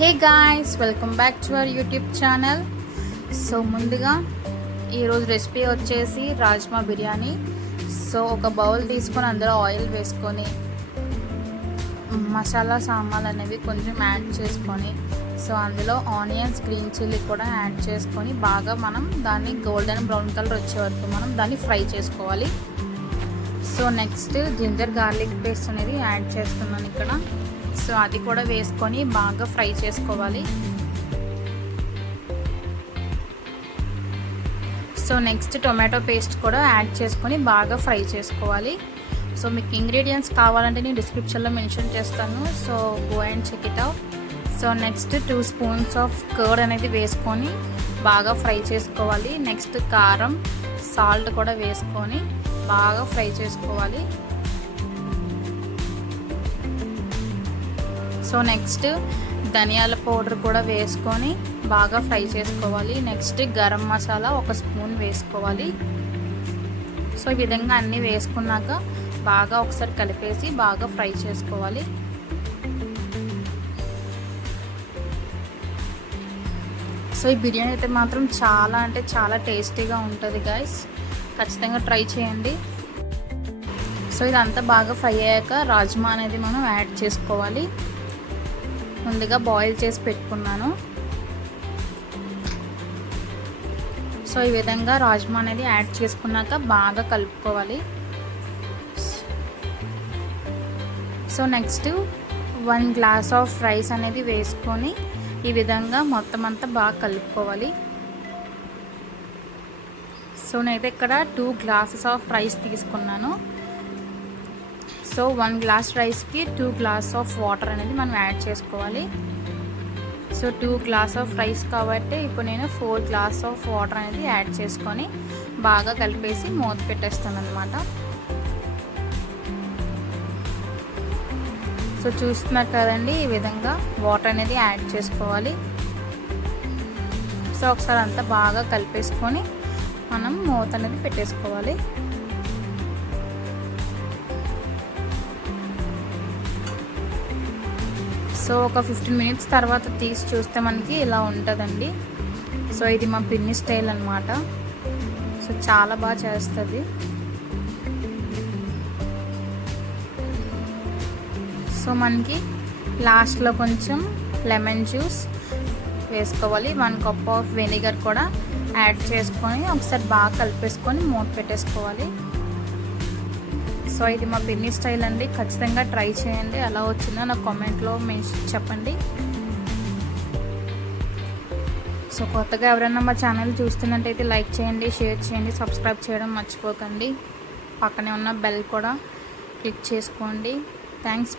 Hey guys, welcome back to our YouTube channel. So ముందుగా ఈరోజు recipe వచ్చేసి rajma biryani. So ఒక బౌల్ తీసుకొని అందులో ఆయిల్ వేసుకొని మసాలా సామాన్లు అనేవి కొంచెం యాడ్ చేసుకొని, సో అందులో ఆనియన్స్, గ్రీన్ చిల్లీ కూడా యాడ్ చేసుకొని బాగా మనం దాన్ని గోల్డెన్ బ్రౌన్ కలర్ వచ్చే వరకు మనం దాన్ని ఫ్రై చేసుకోవాలి. So next ginger garlic paste అనేది యాడ్ చేస్తున్నాను ఇక్కడ. సో అది కూడా వేసుకొని బాగా ఫ్రై చేసుకోవాలి. సో నెక్స్ట్ టొమాటో పేస్ట్ కూడా యాడ్ చేసుకొని బాగా ఫ్రై చేసుకోవాలి. సో మీకు ఇంగ్రీడియంట్స్ కావాలంటే నేను డిస్క్రిప్షన్లో మెన్షన్ చేస్తాను. So go and check it out. So next 2 spoons of curd అనేది వేసుకొని బాగా ఫ్రై చేసుకోవాలి. నెక్స్ట్ కారం, సాల్ట్ కూడా వేసుకొని బాగా ఫ్రై చేసుకోవాలి. సో నెక్స్ట్ ధనియాల పౌడర్ కూడా వేసుకొని బాగా ఫ్రై చేసుకోవాలి. నెక్స్ట్ గరం మసాలా 1 స్పూన్ వేసుకోవాలి. సో ఈ విధంగా అన్నీ వేసుకున్నాక బాగా ఒకసారి కలిపేసి బాగా ఫ్రై చేసుకోవాలి. సో ఈ బిర్యానీ అయితే మాత్రం చాలా అంటే చాలా టేస్టీగా ఉంటుంది గాయస్, ఖచ్చితంగా ట్రై చేయండి. సో ఇదంతా బాగా ఫ్రై అయ్యాక రాజ్మా అనేది మనం యాడ్ చేసుకోవాలి. ముందుగా బాయిల్ చేసి పెట్టుకున్నాను. సో ఈ విధంగా రాజ్మా అనేది యాడ్ చేసుకున్నాక బాగా కలుపుకోవాలి. So next 1 glass of rice అనేది వేసుకొని ఈ విధంగా మొత్తం అంతా బాగా కలుపుకోవాలి. సో నేనైతే ఇక్కడ 2 గ్లాసెస్ ఆఫ్ రైస్ తీసుకున్నాను. సో 1 గ్లాస్ రైస్కి 2 గ్లాస్ ఆఫ్ వాటర్ అనేది మనం యాడ్ చేసుకోవాలి. సో 2 గ్లాస్ ఆఫ్ రైస్ కాబట్టి ఇప్పుడు నేను 4 గ్లాస్ ఆఫ్ వాటర్ అనేది యాడ్ చేసుకొని బాగా కలిపేసి మూత పెట్టేస్తాను అనమాట. సో చూస్తున్నారు కదండి, ఈ విధంగా వాటర్ అనేది యాడ్ చేసుకోవాలి. సో ఒకసారి అంతా బాగా కలిపేసుకొని మనం మూత అనేది పెట్టేసుకోవాలి. సో ఒక 15 మినిట్స్ తర్వాత తీసి చూస్తే మనకి ఇలా ఉంటుందండి. సో ఇది మా పిన్ని స్టైల్ అనమాట. సో చాలా బాగా చేస్తుంది. సో మనకి లాస్ట్లో కొంచెం లెమన్ జ్యూస్ వేసుకోవాలి. 1 కప్ ఆఫ్ వెనిగర్ కూడా యాడ్ చేసుకొని ఒకసారి బాగా కలిపేసుకొని మూత పెట్టేసుకోవాలి. సో ఇది మా పిన్ని స్టైల్ అండి, ఖచ్చితంగా ట్రై చేయండి. ఎలా వచ్చిందో నాకు కామెంట్లో చెప్పండి. సో కొత్తగా ఎవరైనా మా ఛానల్ చూస్తున్నట్టయితే లైక్ చేయండి, షేర్ చేయండి, సబ్స్క్రైబ్ చేయడం మర్చిపోకండి. పక్కనే ఉన్న బెల్ కూడా క్లిక్ చేసుకోండి. Thanks for